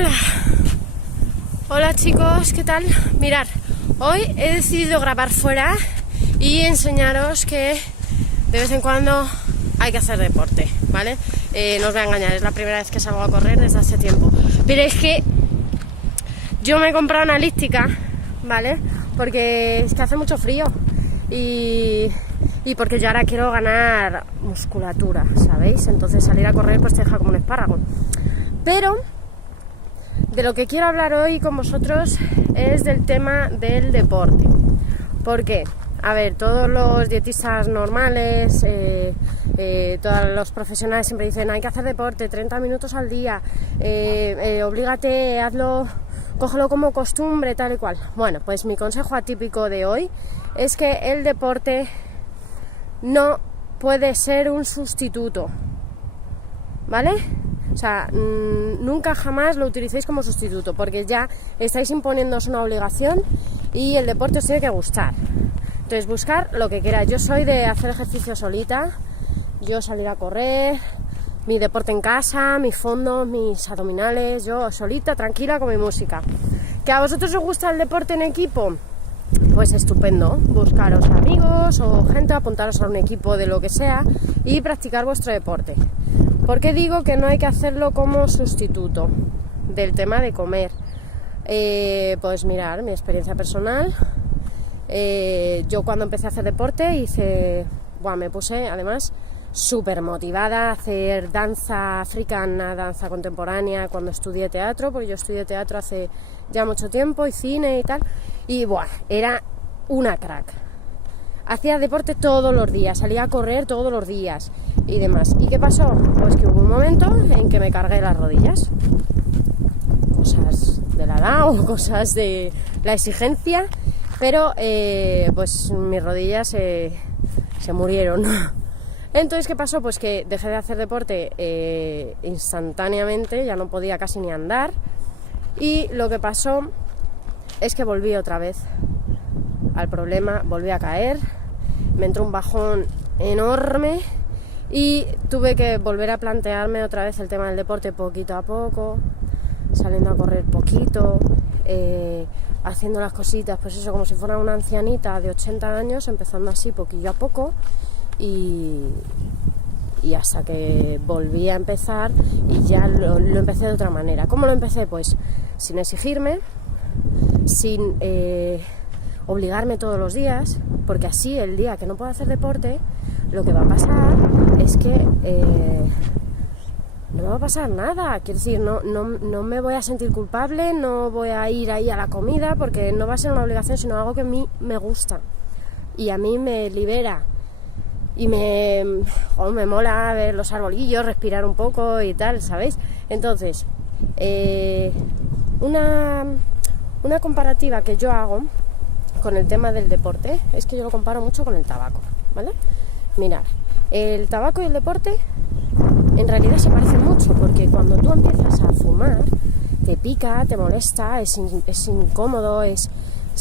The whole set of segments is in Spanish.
Hola, hola chicos, ¿qué tal? Mirad, hoy he decidido grabar fuera y enseñaros que de vez en cuando hay que hacer deporte, ¿vale? No os voy a engañar, es la primera vez que salgo a correr desde hace tiempo. Pero es que yo me he comprado una elíptica, ¿vale? Porque es que hace mucho frío y porque yo ahora quiero ganar musculatura, ¿sabéis? Entonces salir a correr pues te deja como un espárrago. Pero de lo que quiero hablar hoy con vosotros es del tema del deporte. ¿Por qué? A ver, todos los dietistas normales, todos los profesionales siempre dicen hay que hacer deporte, 30 minutos al día, oblígate, hazlo, cógelo como costumbre, tal y cual. Bueno, pues mi consejo atípico de hoy es que el deporte no puede ser un sustituto, ¿vale? O sea, nunca jamás lo utilicéis como sustituto, porque ya estáis imponiéndoos una obligación y el deporte os tiene que gustar. Entonces buscar lo que queráis. Yo soy de hacer ejercicio solita, yo salir a correr, mi deporte en casa, mis fondos, mis abdominales, yo solita, tranquila con mi música. ¿Que a vosotros os gusta el deporte en equipo? Pues estupendo, buscaros amigos o gente, apuntaros a un equipo de lo que sea y practicar vuestro deporte. ¿Por qué digo que no hay que hacerlo como sustituto del tema de comer? Pues mirar, mi experiencia personal, yo cuando empecé a hacer deporte me puse además súper motivada a hacer danza africana, danza contemporánea cuando estudié teatro, porque yo estudié teatro hace ya mucho tiempo y cine y tal, y era una crack. Hacía deporte todos los días, salía a correr todos los días y demás. ¿Y qué pasó? Pues que hubo un momento en que me cargué las rodillas. Cosas de la edad o cosas de la exigencia, pero pues mis rodillas se murieron. Entonces, ¿qué pasó? Pues que dejé de hacer deporte instantáneamente, ya no podía casi ni andar. Y lo que pasó es que volví otra vez al problema, volví a caer, me entró un bajón enorme y tuve que volver a plantearme otra vez el tema del deporte poquito a poco, saliendo a correr poquito, haciendo las cositas, pues eso, como si fuera una ancianita de 80 años, empezando así poquillo a poco y hasta que volví a empezar y ya lo empecé de otra manera. ¿Cómo lo empecé? Pues sin exigirme, sin obligarme todos los días, porque así el día que no puedo hacer deporte, lo que va a pasar es que no me va a pasar nada. Quiero decir, no me voy a sentir culpable, no voy a ir ahí a la comida, porque no va a ser una obligación, sino algo que a mí me gusta y a mí me libera y me mola ver los arbolillos, respirar un poco y tal, ¿sabéis? Entonces, una comparativa que yo hago con el tema del deporte es que yo lo comparo mucho con el tabaco, ¿vale? Mirad, el tabaco y el deporte en realidad se parecen mucho, porque cuando tú empiezas a fumar te pica, te molesta, es incómodo, es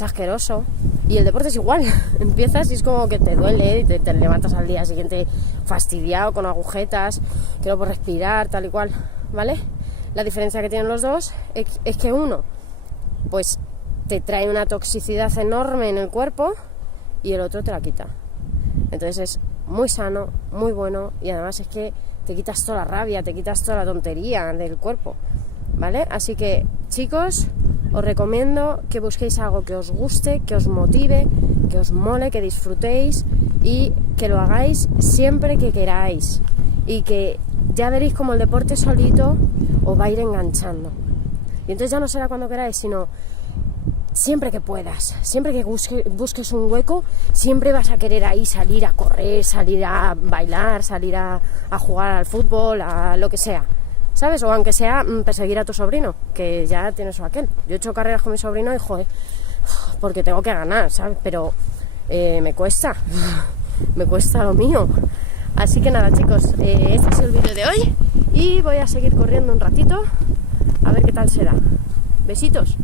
asqueroso, y el deporte es igual. Empiezas y es como que te duele, te levantas al día siguiente fastidiado, con agujetas, que no puedes respirar, tal y cual, ¿vale? La diferencia que tienen los dos es que uno pues te trae una toxicidad enorme en el cuerpo y el otro te la quita. Entonces es muy sano, muy bueno, y además es que te quitas toda la rabia, te quitas toda la tontería del cuerpo, ¿vale? Así que, chicos, os recomiendo que busquéis algo que os guste, que os motive, que os mole, que disfrutéis y que lo hagáis siempre que queráis, y que ya veréis como el deporte solito os va a ir enganchando. Y entonces ya no será cuando queráis, sino siempre que puedas, siempre que busques un hueco, siempre vas a querer ahí salir a correr, salir a bailar, salir a jugar al fútbol, a lo que sea, ¿sabes? O aunque sea perseguir a tu sobrino, que ya tienes o aquel. Yo he hecho carreras con mi sobrino y joder, porque tengo que ganar, ¿sabes? Pero me cuesta lo mío. Así que nada, chicos, este ha sido el vídeo de hoy y voy a seguir corriendo un ratito a ver qué tal será. Besitos.